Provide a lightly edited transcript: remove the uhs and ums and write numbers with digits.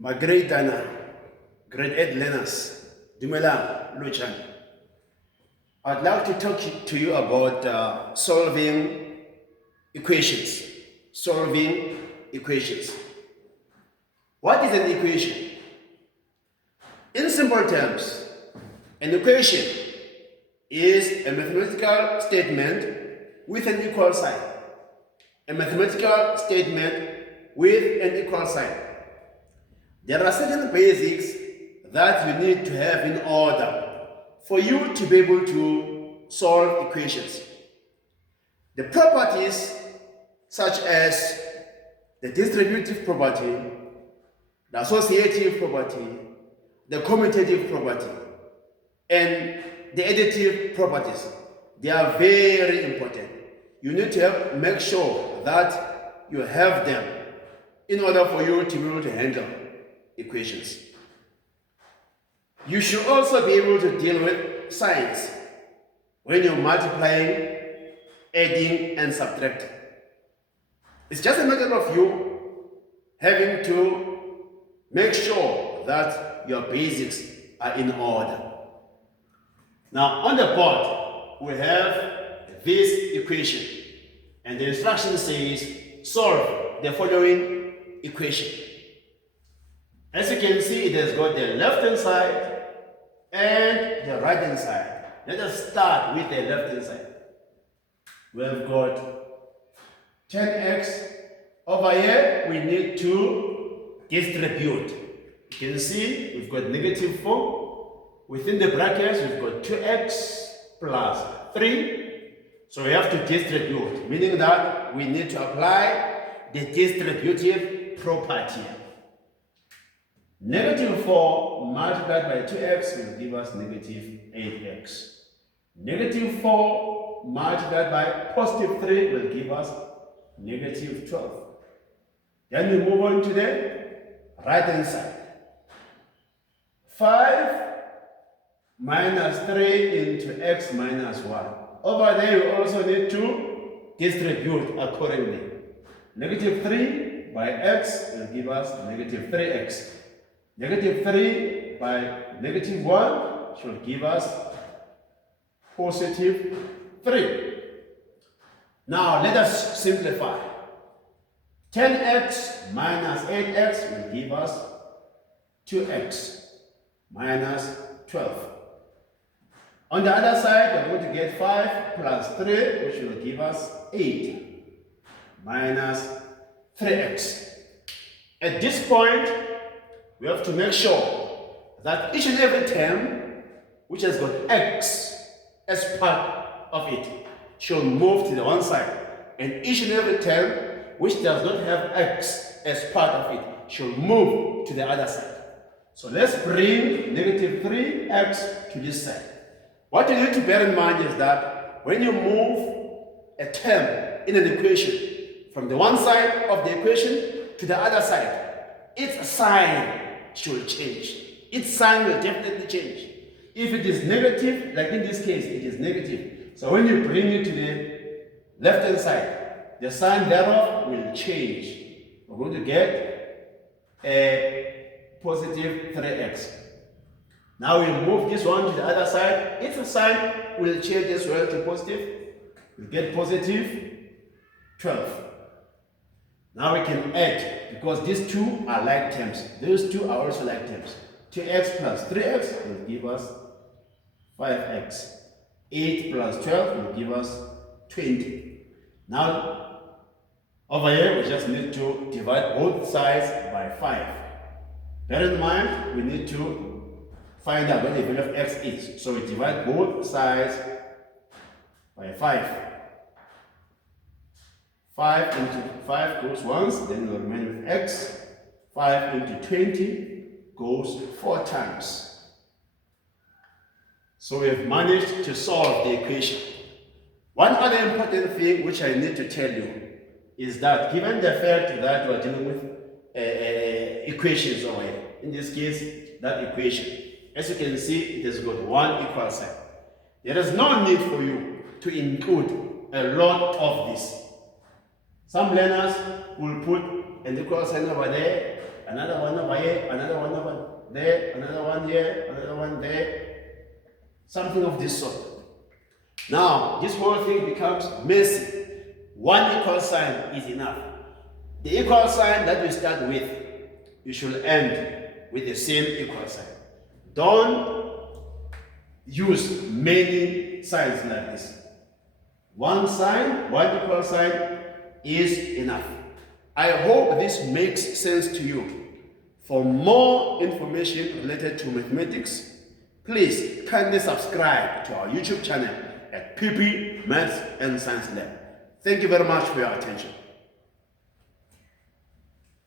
My grade Dana, grade 8 learners, Dumela Luchan. I'd like to talk to you about solving equations. Solving equations. What is an equation? In simple terms, an equation is a mathematical statement with an equal sign. A mathematical statement with an equal sign. There are certain basics that you need to have in order for you to be able to solve equations. The properties such as the distributive property, the associative property, the commutative property, and the additive properties, they are very important. You need to make sure that you have them in order for you to be able to handle equations. You should also be able to deal with signs when you're multiplying, adding, and subtracting. It's just a matter of you having to make sure that your basics are in order. Now, on the board, we have this equation, and the instruction says solve the following equation. As you can see, it has got the left-hand side and the right-hand side. Let us start with the left-hand side. We've got 10x. Over here, we need to distribute. You can see we've got negative 4. Within the brackets, we've got 2x plus 3. So we have to distribute, meaning that we need to apply the distributive property. Negative 4 multiplied by 2x will give us negative 8x. Negative 4 multiplied by positive 3 will give us negative 12. Then we move on to the right hand side. 5 minus 3 into x minus 1. Over there we also need to distribute accordingly. Negative 3 by x will give us negative 3x. Negative 3 by negative 1 should give us positive 3. Now let us simplify. 10x minus 8x will give us 2x minus 12. On the other side, we're going to get 5 plus 3, which will give us 8 minus 3x. At this point, we have to make sure that each and every term which has got x as part of it should move to the one side, and each and every term which does not have x as part of it should move to the other side. So let's bring negative 3x to this side. What you need to bear in mind is that when you move a term in an equation from the one side of the equation to the other side, its sign should change. Its sign will definitely change. If it is negative, like in this case, it is negative. So when you bring it to the left-hand side, the sign thereof will change. We're going to get a positive 3x. Now we move this one to the other side. Its sign will change as well to positive. We get positive 12. Now we can add, because these two are like terms. Those two are also like terms. 2x plus 3x will give us 5x. 8 plus 12 will give us 20. Now, over here, we just need to divide both sides by 5. Bear in mind, we need to find out what the value of x is. So we divide both sides by 5. 5 into 5 goes once, then we'll remain with x. 5 into 20 goes 4 times. So we have managed to solve the equation. One other important thing which I need to tell you is that given the fact that we are dealing with equations over here, in this case, that equation, as you can see, it has got one equal sign. There is no need for you to include a lot of this. Some learners will put an equal sign over there, another one over here, another one over there, another one here, another one there. Something of this sort. Now, this whole thing becomes messy. One equal sign is enough. The equal sign that you start with, you should end with the same equal sign. Don't use many signs like this. One sign, one equal sign is enough. I hope this makes sense to you. For more information related to mathematics, please kindly subscribe to our YouTube channel at PP Maths and Science Lab. Thank you very much for your attention.